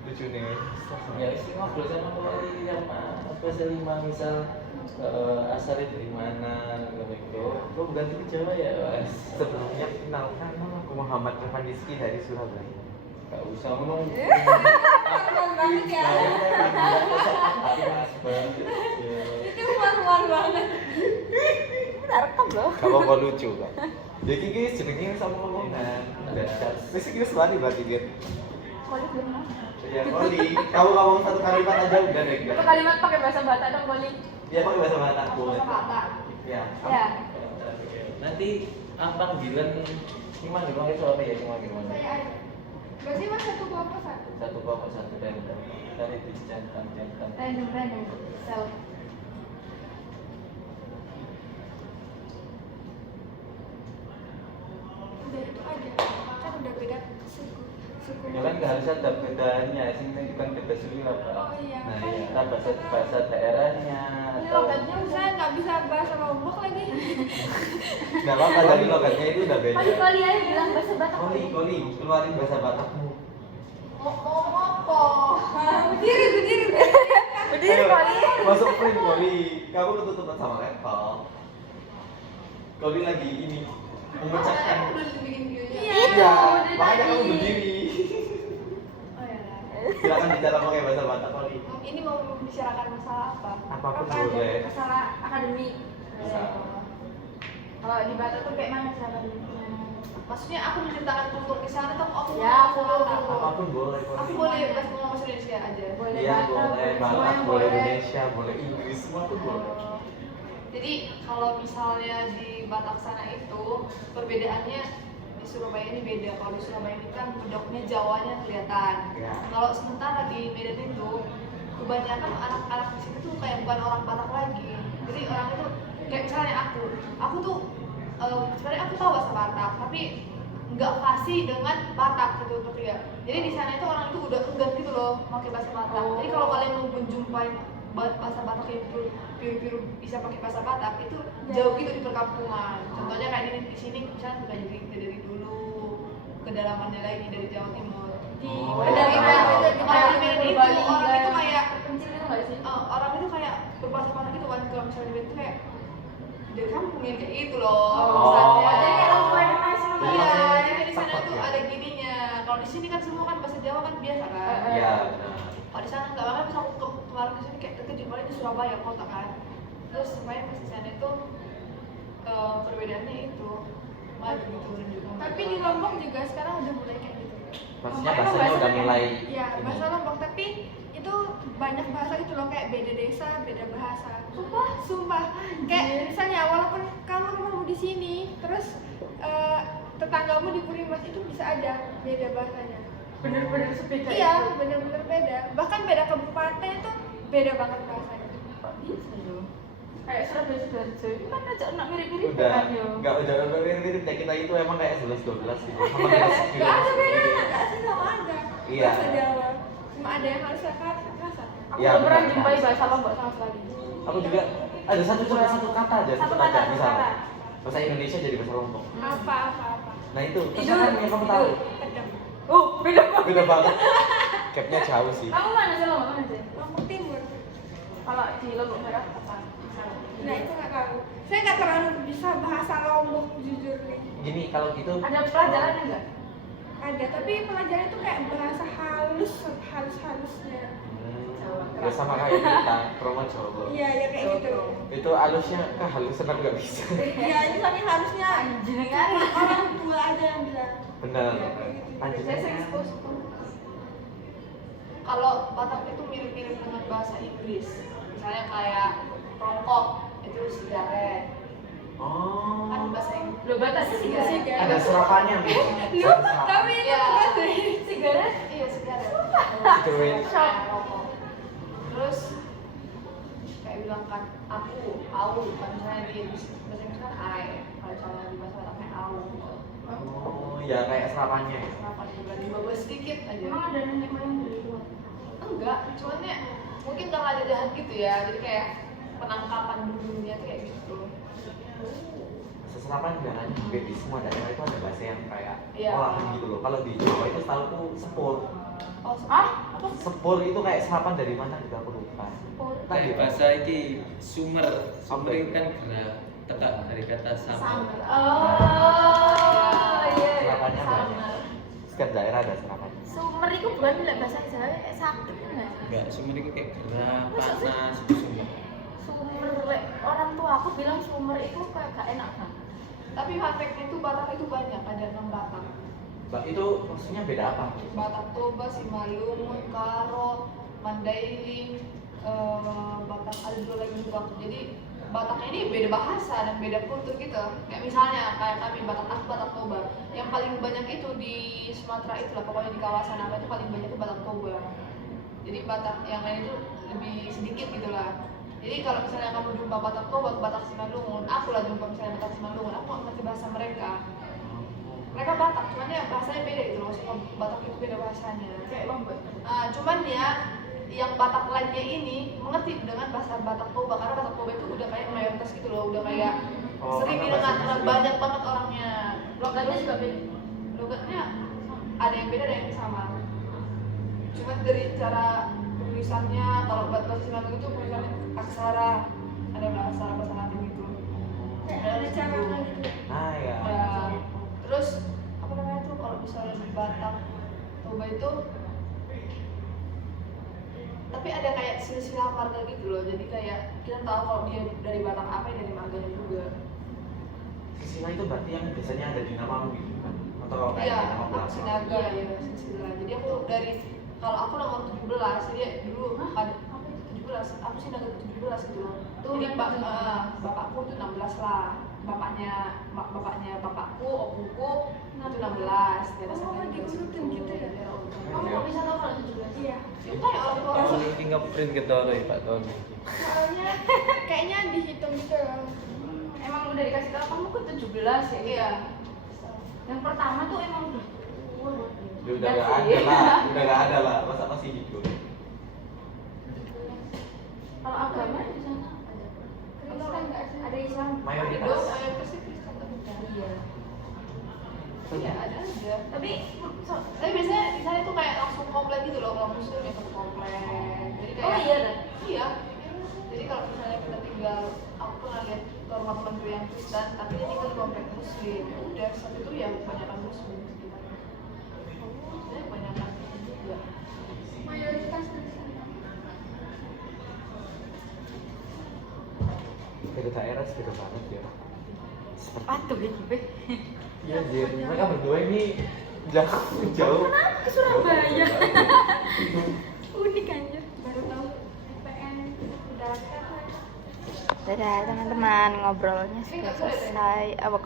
lucu nih. Ya sih ngobrol sama Poli sama apa Selima misal asalnya dari mana gitu. Kok ganti ke Jawa ya Mas? Sebelumnya kenalkan, nama aku Muhammad Revandiski dari Surabaya. Gak usah ngomong. Formal banget ya. Itu formal banget. Udah rekam loh. Kamu kok lucu kan? Jadi guys, jenenge sama ngomongan. Wis iki wis lari berarti dia. Koli belum mau. Ya, Koli, kamu ngomong satu kalimat aja udah deh. Satu kalimat pakai bahasa Batak dong, Koli. Ya, pakai bahasa Batak boleh. Kata. Ya. Ya. Nanti panggilan gimana dipanggil suami ya gimana? Saya ada. Berarti mas satu kelompok satu. Satu pokok satu random. Tadi jantan. Random. Sel. Udah itu aja. Kan udah beda suku. Ya kan nggak harus ada bedanya, sih kan beda suku apa? Oh iya. Nah iya, kita bahasa daerahnya Ini atau logatnya saya nggak bisa bahasa Lombok lagi. Enggak apa-apa, dari logatnya itu udah beda. Koli aja bilang bahasa Batak. Koli, keluarin bahasa Batakmu. Ngomong apa? Berdiri. Berdiri, Koli. Masuk frame Koli. Kamu ketutupan sama laptop. Koli lagi ini memecahkan. Udah dibikin videonya. Iya, makanya kamu berdiri. Oh ya. Silakan bicara pakai bahasa Batak Koli. Ini mau membicarakan masalah apa? Apapun Apa boleh. masalah akademik. Bisa. Kalau di Batak tuh kayak mana sih akademiknya? Maksudnya aku menceritakan kultur di sana atau aku Ya, mau kultur. tahu? Apapun boleh Koli. Aku boleh ngomong bahasa Indonesia aja. Boleh Iya, Batak, boleh semua Batak, yang boleh Indonesia, boleh Inggris, semua tuh boleh. Jadi kalau misalnya di Batak sana itu perbedaannya di Surabaya ini beda. Kalau di Surabaya ini kan bedoknya Jawanya kelihatan. Ya. Kalau sementara di Medan itu kebanyakan anak-anak di situ tuh kayak bukan orang Batak lagi. Jadi orang itu kayak misalnya aku tuh sebenarnya aku tahu bahasa Batak, tapi nggak fasih dengan Batak gitu ngerti ya. Jadi di sana itu orang itu udah enggan gitu loh pakai bahasa Batak. Jadi kalau kalian mau menjumpai bahasa Batak yang piru bisa pakai bahasa Batak itu jauh gitu di perkampungan. Contohnya kayak di sini misalnya bukan dari dulu kedalamannya lagi dari Jawa Timur. Di pedalaman kalau di Medan itu Bali, orang itu kayak terpencil itu nggak sih? orang itu kayak berbahasa Batak gitu kan. Kalau misalnya di Medan itu kayak dari kampung ya kayak gitu loh. Oh, Misalnya. jadi kayak langsung internasional. Iya, jadi di sana Sakot tuh ya? ada gininya. Kalau di sini kan semua kan bahasa Jawa kan biasa kan. Iya. Kalau di sana nggak, makanya pas aku kemarin ke sini kayak terkejut, malah di Surabaya kota kan. Terus supaya pas di sana itu perbedaannya itu maju gitu menunjukkan. Tapi di Lombok juga sekarang udah mulai kayak gitu. Maksudnya Emang bahasanya udah bahasanya- mulai Iya, ini. bahasa Lombok, tapi itu banyak bahasa gitu loh, kayak beda desa, beda bahasa. Sumpah. Kayak misalnya walaupun kamu rumahmu di sini, terus tetanggamu di Purimas itu bisa aja beda bahasanya. Bener-bener sepeda. Iya, bener-bener beda. Bahkan beda kabupaten itu beda banget bahasanya. Bisa loh. Kayak Surabaya Sidoarjo itu kan aja enak mirip-mirip udah kan yo. udah mirip kayak kita itu emang kayak 11-12 gitu sama kayak Gak ada bedanya, gak sih, sama aja. Iya. Bahasa Jawa. Cuma ada yang harus rasa. Aku Iya, belum pernah benar. jumpai bahasa Lombok sama sekali. aku juga ada satu kata aja Satu kata kata, misal kata. bahasa Indonesia jadi bahasa Lombok. Apa. Nah itu terus Tidur, kan yang kamu tahu Pedang. Beda banget. beda banget capnya jauh sih. Kamu mana sih Lombok mana sih? Lombok Timur. Kalau di Lombok Merah apa? Nah itu nggak tahu. Saya nggak terlalu bisa bahasa Lombok jujur nih. Gini kalau gitu Ada pelajarannya enggak? Ada, tapi pelajaran itu kayak bahasa halus-halusnya. ya sama kayak kita promo Jawa Iya, ya kayak gitu. itu halusnya kehalusan aku nggak bisa. Iya, ini saking harusnya Jenengan. orang tua aja yang bisa. Bener Iya, kayak gitu. lanjut Saya sering expose. Kalau Batak itu mirip-mirip dengan bahasa Inggris. Misalnya kayak rokok itu sigaret. Kan oh bahasa Inggris. Loh batasnya sigaret. ada serapannya nih. Lu, tapi ini Iya. berat deh. Sigaret? Iya sigaret. Sigaret. Kayak rokok. Terus kayak bilang kan au kan misalnya di bahasa Inggris kan I. Kalau misalnya di bahasa Batak kayak au gitu. oh ya kayak serapannya ya. Kenapa dibawa sedikit aja? Emang ada nenek moyang dari luar? Enggak, cuman ya mungkin karena ada jahat gitu ya, jadi kayak penangkapan dulunya tuh kayak gitu. seserapan jangan juga di semua daerah itu ada bahasa yang kayak Iya. olahan gitu loh. Kalau di Jawa itu setahu aku sepur. Oh, Apa? Sepur itu kayak serapan dari mana gitu aku lupa. Kayak bahasa iki sumer. Sumer itu kan gerak tekak dari kata sama. Oh, iya. Serapannya Summer. banyak. Setiap daerah ada serapannya. Summer itu bukan bilang bahasa Jawa sakit enggak? Enggak, sumer itu kayak gerak, panas, itu sumer. Summer, orang tua aku bilang summer itu kayak gak enak kan. tapi fun fact-nya itu Batak itu banyak, ada 6 Batak. Mbak itu maksudnya beda apa? Batak Toba, Simalungun, Karo, Mandailing, Batak Aldo lagi juga. Jadi Bataknya ini beda bahasa dan beda kultur gitu. Kayak misalnya kayak kami Batak aku Batak Toba. Yang paling banyak itu di Sumatera itu lah, pokoknya di kawasan apa itu paling banyak itu Batak Toba. Jadi Batak yang lain itu lebih sedikit gitu lah. Jadi kalau misalnya kamu jumpa Batak Toba, Batak Simalungun, aku lah jumpa misalnya Batak Simalungun, aku nggak ngerti bahasa mereka. Mereka Batak, cuman ya bahasanya beda gitu loh. Semua Batak itu beda bahasanya. Kayak lombok. Cuman ya yang Batak lainnya ini mengerti dengan bahasa Batak Toba karena Batak Toba itu udah kayak mayoritas gitu loh, udah kayak sering karena didengar bahasanya karena sering. banyak banget orangnya. Logatnya juga beda. Logatnya ada yang beda ada yang sama. Cuman dari cara tulisannya, kalau bahasa Simalungun itu tulisannya aksara, ada aksara bahasa Latin gitu. Ada cara kayak gitu. Nah ya. Ya, terus apa namanya tuh kalau misalnya di Batak Toba itu tapi ada kayak silsilah marga gitu loh, jadi kayak kita tahu kalau dia dari Batak apa ya dari marganya juga. Silsilah itu berarti yang biasanya ada di namamu gitu kan? Atau kayak Iya, di nama aku belakang? Sinaga ya silsilah. Jadi aku dari kalau aku nomor 17, jadi dulu pada apa itu 17, aku Sinaga ke 17 gitu loh. Jadi bapakku tuh 16 lah. Bapaknya bapakku, opuku itu 16. Di atas Oh, sampai diurutin gitu ya? Kamu kok bisa tahu kalau 17? Iya. Ya kayak orang tua Kalau fingerprint kita loh Pak Tony. Soalnya kayaknya dihitung gitu loh. Emang udah dikasih tahu kamu ke 17 ya? Iya. Yang pertama tuh emang udah tua. Ya udah gak ada lah, udah gak ada lah, masa masih hidup. Kalau agama di sana apa aja? Kristen nggak sih? Ada Islam. Mayoritas. Indo saya pasti Kristen tapi kan. Iya. Iya ada aja. Tapi Tapi biasanya di sana tuh kayak langsung komplek gitu loh, kalau muslim ya satu komplek. Jadi kayak oh iya dah. Iya. Jadi kalau misalnya kita tinggal, aku pernah lihat rumah temanku yang Kristen, tapi dia tinggal di komplek muslim. Ya udah, saat itu ya kebanyakan muslim sekitarnya. Sebenarnya kebanyakan juga. Mayoritas Kristen. Beda daerah sih, beda banget ya. Sepatu ya Kipe. Iya Jir, mereka berdua ini jauh. Kenapa ke Surabaya? Unik anjir, baru tahu PPN udah. Dadah teman-teman, ngobrolnya sudah selesai. Apa